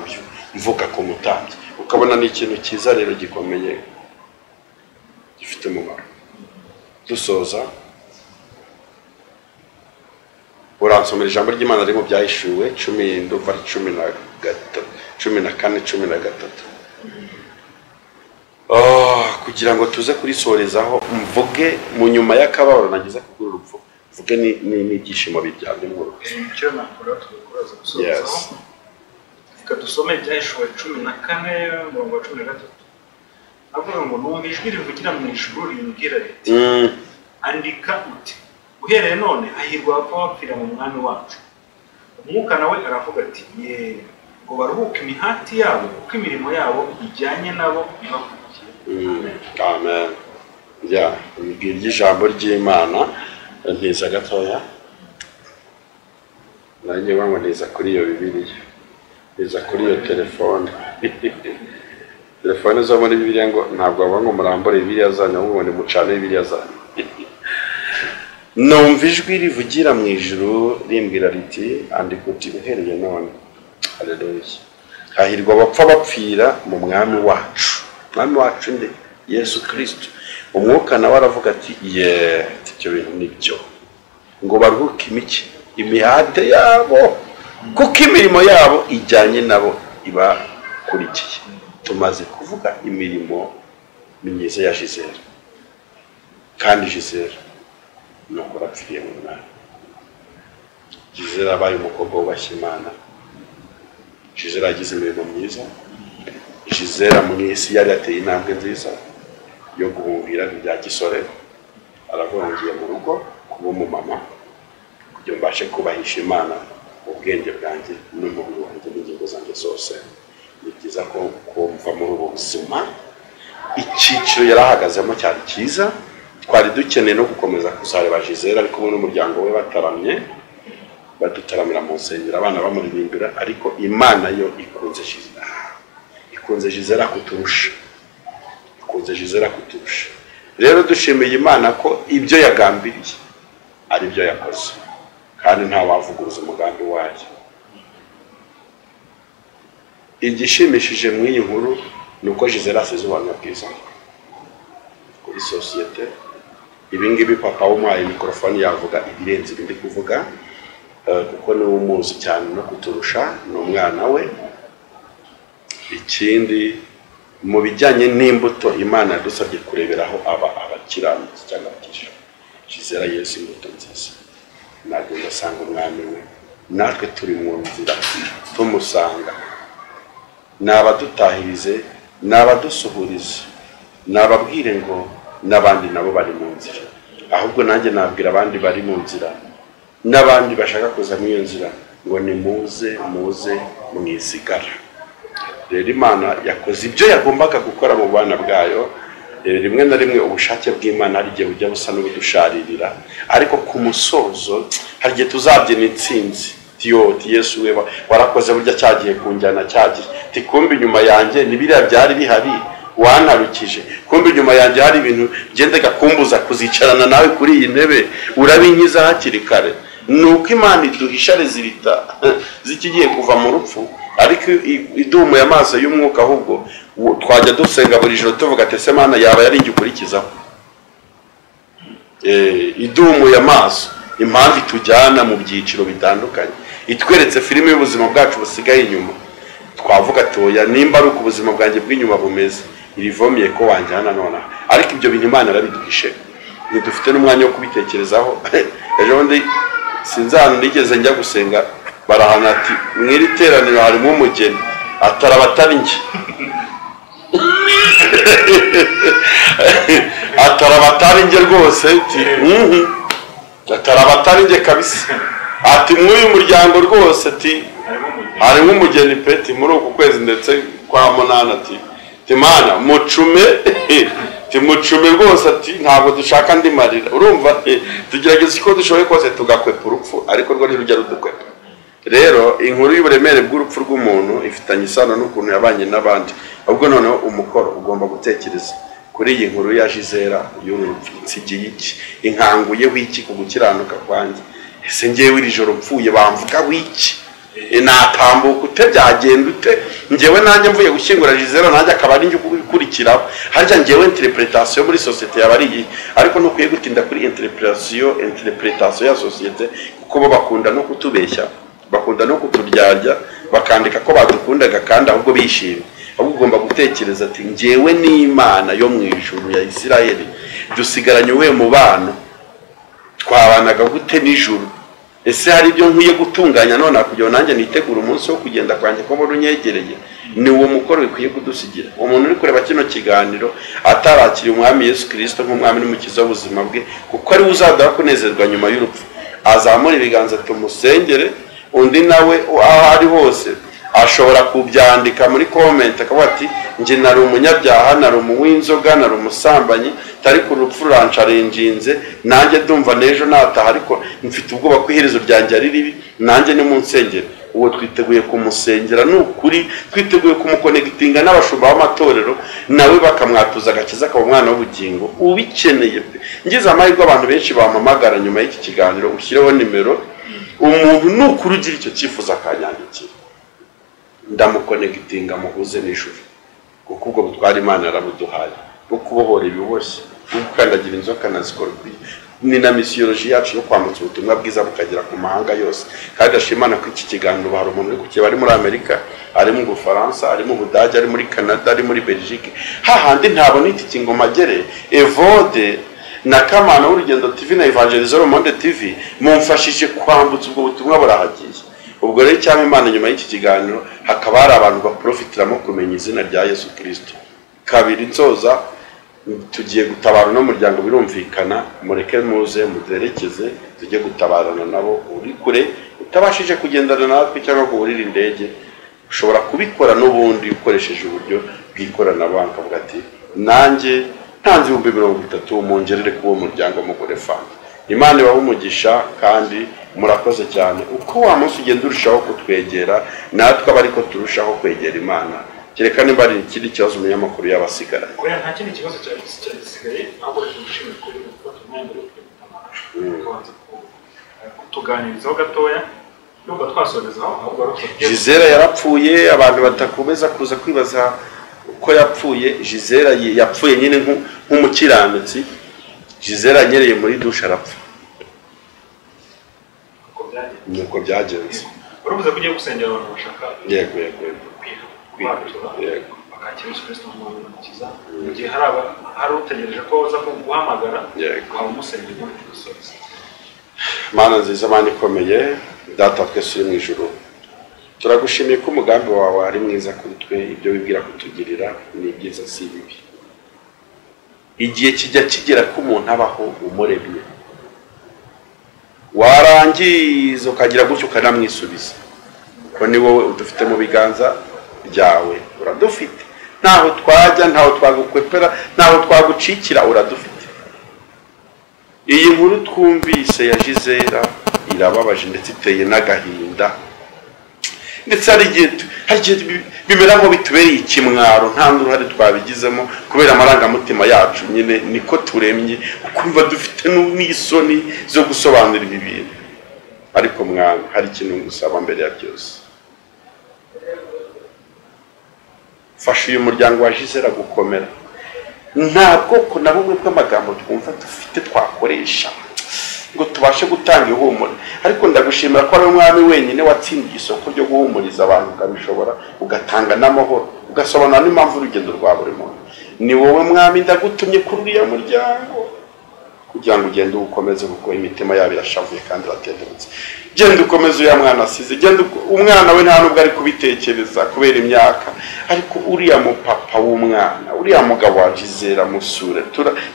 mvuga ku mutambyi ukabona ni ikintu cyiza rero gikomeye gifite umumaro dusoza uransomera ijambo ry'Imana riri mu byahishuwe 10:13 kugira ngo tuze kurisorezaho mvuge mu nyuma y'akababaro nagize kugura urupfu mvuge n'ibyishimo biryamye mu rugo icyo nakora tugakuraza gusozaho dusome ibyahishuwe 14:13 avuga ngo numva ijwi rivugira mu ijuru rimbwira riti andika uti uhereye none hahirwa abapfa bapfira mu mwami wacu. Umwuka nawe aravuga ati yewe ngo baruhuke imihati yabo kuko imirimo yabo ijyanye nabo ibakurikiye. Amen. Ya mbwira ijambo ry'Imana ntiza gatoya nanjye bamwaneza kuri iyo Bibiliya ntiza kuri iyo telefone telefone zo muri Bibiliya ngo ntabwo baba ngo murambure Bibiliya zanyu ahubwo ni mucane Bibiliya zanyu. Numva ijwi rivugira mu ijuru rimbwira riti andika uti uhereye none. Haleluya. Hahirwa abapfa bapfira mu mwami wacu. Mwami wacu nde? Yesu Kristo. Umwuka nawe aravuga ati ibyo bintu nibyo ngo baruhuke imihate yabo kuko imirimo yabo ijyanye nabo ibakurikiye. Tumaze kuvuga imirimo myiza ya Gisele kandi Gisele nuko rapfiriye mu mwami. Gisele abaye umukobwa wubashye Imana. Gisele agize imirimo myiza. Gisele mu isi yari ateye intambwe nziza yo guhungira ibya gisore. Aravungiye mu rugo kuba umumama kugira mbashe kubahisha Imana ubwenge bwanjye n'umubiri wanjye n'ingingo zanjye zose. Ni byiza ko kumva muri ubu buzima icyiciro yarahagazemo cyari cyiza. Twari dukeneye no gukomeza kuzareba Gisele ariko n'umuryango we bataramye badutaramira mu nsengero abana bamuririmbira ariko Imana yo ikunze Gisele. Ikunze Gisele kuturusha. Ikunze Gisele kuturusha. Rero dushimiye Imana ko ibyo yagambiriye ari byo yakoze kandi nta wavuguruza umugambi wayo. Igishimishije mu iyi nkuru nuko Gisele asize ubuhamya bwiza kuri sosiyete. Ibingibi papa w'umuhaye mikrofone yavuga ibirenze ibindi kuvuga kuko ni umuzi cyane no kuturusha n'umwana we. Ikindi mu bijyanye n'imbuto Imana yadusabye kureberaho abakiranutsi cyangwa abakijijwe. Gisele Yesu imbuto nziza ntabwo ndasanga umwami we natwe turi mu nzira tumusanga. Nabadutahirize nabadusuhurize nababwire ngo n'abandi nabo bari mu nzira. Ahubwo nanjye nabwira abandi bari mu nzira n'abandi bashaka kuza mu iyo nzira ngo ni muze mwisigara. Rero Imana yakoze ibyo yagombaga gukora mu bana bwayo. Rimwe na rimwe ubushake bw'Imana hari igihe bujya busa n'ubudusharirira ariko ku musozo hari igihe tuzabyina intsinzi. Yesu we warakoze burya cyagiye kunjyana cyagiye tikumbi nyuma yanjye nibiriya byari bihari wanarukije kumbi nyuma yanjye hari ibintu gendaga kumbuza kuzicarana nawe kuri iyi ntebe urabinyiza hakiri kare. Nuko Imana iduhisha rezilita zikigiye kuva mu rupfu ariko idumuye amaso y'umwuka. Ahubwo twajya dusenga buri joro tuvuga ati ese Mana yaba yari ngi ukurikizaho. Idumuye amaso impamvu itujyana mu byiciro bitandukanye itweretse filime y'ubuzima bwacu busigaye inyuma. Twavuga toya nimba ari uko ubuzima bwanjye bw'inyuma bumeze irivomiye ko wanjyana nona ariko ibyo bintu Imana yarabiduhishe. Ntidufite n'umwanya wo kubitekerezaho. Ejo bundi sinzana nigeze njya gusenga barahana ati mwiri teraniro harimo umugeni atarabatari nge atarabatari nge rwose atarabatari nge kabisa ati mwuyu muryango rwose ati harimo umugeni peti muri uku kwezi ndetse kwa munana ati Imana mucume timucume rwose ati ntabwo dushaka ndi marira. Urumva tugerageza uko dushoboye kose tugakwepa urupfu ariko rwo ntirujya rudukwepa. Rero inkuru y'uburemere bw'urupfu rw'umuntu ifitanye isano n'ukuntu yabanye n'abandi. Ahubwo noneho umukoro ugomba gutekereza kuri iyi nkuru ya Gisele y'urupfu. Nsigiye iki? Inkanguye wiki ku gukiranuka kwanjye? Ese ngewe iri joro mpfuye bamvuga wiki? Natambuka ute byagenda ute? Ngewe nanjye mvuye gushyingura Gisele nanjye akaba ari njye gukurikiraho. Harya ngewe interpretation muri societe yabari ariko ntukwiye gutinda kuri interpretation ya societe kuko bo bakunda no kutubeshya bakunda no kuturyarya bakandika ko badukundaga kandi ahubwo bishimye. Ahubwo ugomba gutekereza ati ngewe n'Imana yo mu ijuru ya Isirayeli dusigaranye we mu bana twabanaga gute n'ijuru ese hari ibyo nkwiye gutunganya none kugira nanjye nitegura umunsi wo kugenda kwanjye ko mbona unyegereye. Ni uwo mukoro bikwiye kudusigira. Umuntu uri kureba kino kiganiro atarakiriye umwami Yesu Kristo nk'umwami n'umukiza w'ubuzima bwe, kuko ari uzaduha kunezerwa nyuma y'urupfu, azamura ibiganza tumusengere. Undi nawe aho ari hose ashobora kubyandika muri comment akavuga ati nje nari umunyabyaha, nari umuwinzoga, nari umusambanyi, tari ku rupfu rancarenjinze, nanjye ndumva nejo nataha, ariko mfite ubwoba ko iherezo ryanjye ari ribi, nanjye ni mu nsengero. Uwo twiteguye kumusengera, n'ukuri twiteguye kumukonegitinga n'abashumba b'amatorero, nawe bakamwatuza agakiza akaba umwana w'ubugingo ubikeneye. Ngize amahirwe abantu benshi bampamagara nyuma y'iki kiganiro, ushyireho nimero, umuntu n'ukuri ugira icyo cyifuza akanyandikira, ndamukonegitinga muhuze n'ijuru, kuko ubwo butwara Imana yarabuduhaye bwo kubohora ibiboshye, bwo gukandagira inzoka na sikorupiyo. Ni na misiyoloji yacu yo kwambutsa ubutumwa bwiza bukagera ku mahanga yose. Kandi ashimana ko iki kiganiro hari umuntu uri kukiba ari muri Amerika, ari mu Bufaransa, ari mu Budage, ari muri Canada, ari muri Belgique. Hahandi ntabona iki ngoma gere Evode na Kamana w'Urugendo TV na Evangelisation Monde TV mumfashije kwambutsa ubwo butumwa burahagiye. Ubwo rero cyangwa Imana nyuma y'iki kiganiro hakaba hari abantu baprofitiramo kumenya izina rya Yesu Kristo. Kabiri nsoza, tugiye gutabara no muryango birumvikana, mureke muze muderekeze tujye gutabarana nabo. Uri kure utabashije kugendana natwe cyangwa guhurira indege, ushobora kubikora n'ubundi ukoresheje uburyo bw'ikoranabuhanga. Avuga ati nanjye ntanze 30,000 mongerere kuwo muryango mugore fanda. Imana ibahe umugisha kandi murakoze cyane. Uko wa munsi ugenda urushaho kutwegera, natwe abariko turushaho kwegera Imana. Kereka nimba ari ikindi kibazo umunyamakuru yabasigara. Oya, nta kindi kibazo cyasigaye, ahubwo dushimira ko gufata umwanya wo kutuganirizaho gatoya, nubwo twasorezaho ahubwo Gisela yarapfuye. Abantu batakomeza kuza kwibaza uko yapfuye. Gisela yapfuye nyine nk'umukiranutsi. Gisela anyereye muri dushe arapfa. Nuko byagenze. Urubuze kugiye gusengera abantu bashaka. Yego. Bakakira Yesu Kristo nk'umukiza. Mu gihe hari utegereje ko uza guhamagara, ukaba umusengera gusoza. Mana nziza, Mana ikomeye, Data twese uri mu ijuru, turagushimiye ko umugambi wawe ari mwiza kuri twe. Ibyo wibwira kutugirira ni byiza si bibi. Igihe kijya kigera ko umuntu abaho umuremye, warangiza ukagira gutyo ukanamwisubiza, ko ni wowe udufite mu biganza byawe. Uradufite, ntaho twajya, ntaho twagukwepera, ntaho twagucikira, uradufite. Iyi nkuru twumvise ya Gisela irababaje ndetse iteye n'agahinda, ndetse hari igihe bimera nko bitubereye ikimwaro, nta n'uruhare twabigizemo kubera amarangamutima yacu nyine niko turemye, ukumva dufite n'isoni zo gusobanura ibi bintu. Ariko mwana, hari ikintu ngusaba mbere ya byose, fasha uyu muryango wa Gisela gukomera. Nta bwoko na bumwe bw'amagambo twumva dufite twakoresha ngo tubashe gutanga ihumure, ariko ndagushimira ko ari umwami wenyine watsindiye isoko ryo guhumuriza abantu, ukabishobora ugatanga n'amahoro, ugasobanura n'impamvu urugendo rwa buri muntu. Ni wowe mwami ndagutumye kuri uriya muryango kugira ngo ugende ukomeze, kuko imitima yabo irashavuye kandi iratenderutse. Genda ukomeze uya mwana asize, genda umwana we nta nubwo ari kubitekereza kubera imyaka, ariko uriya mupapa w'umwana, uriya mugabo wa Gisela musure,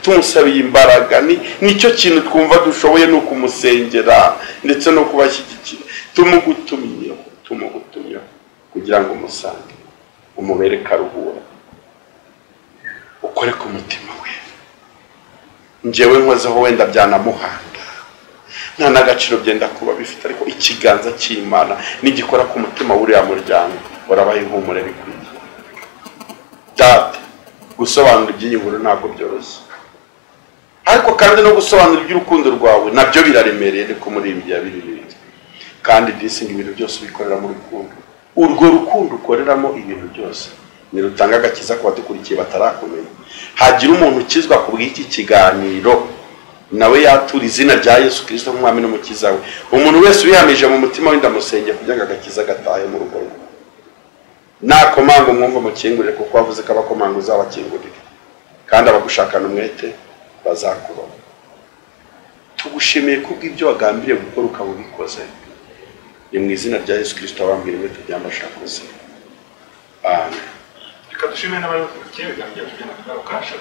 tumusabiye imbaraga. Nicyo kintu twumva dushoboye, no kumusengera ndetse no kubashyigikira. Tumugutumye kugira ngo umusange, umubere karuhura, ukore ku mutima we. Njyewe nkozeho wenda byanamuhanda, nta n'agaciro byenda kuba bifite, ariko ikiganza cy'Imana nigikora ku mutima w'uriya muryango, urabaye ihumure bikwiye. Data, gusobanura iby'iyi nkuru ntabwo byoroshye, ariko kandi no gusobanura iby'urukundo rwawe nabyo biraremereye, niko muri ibi bya bibiri. Kandi disinga ibintu byose bikorera mu rukundo. Urwo rukundo ukoreramo ibintu byose nirutanga agakiza ku badukurikiye batarakomeye. Hagira umuntu ukizwa ku bw'iki kiganiro, nawe yatura izina rya Yesu Kristo nk'umwami n'umukiza we. Umuntu wese wihamije mu mutima we ndamusengeye kugira ngo agakiza gatahe mu rugo rwe. Nakomanga umwumva mukingurire, kuko wavuze ko abakomanga uzabakingurira, kandi abagushakana umwete bazakubaho. tugushimiye kubw'ibyo wagambiriye gukora ukaba ubikoze. Ni mu izina rya Yesu Kristo abambiriwe tubyambashakoze. Amen. Reka dushime n'abayobozi b'ikigo cyacu by'amakuru kasha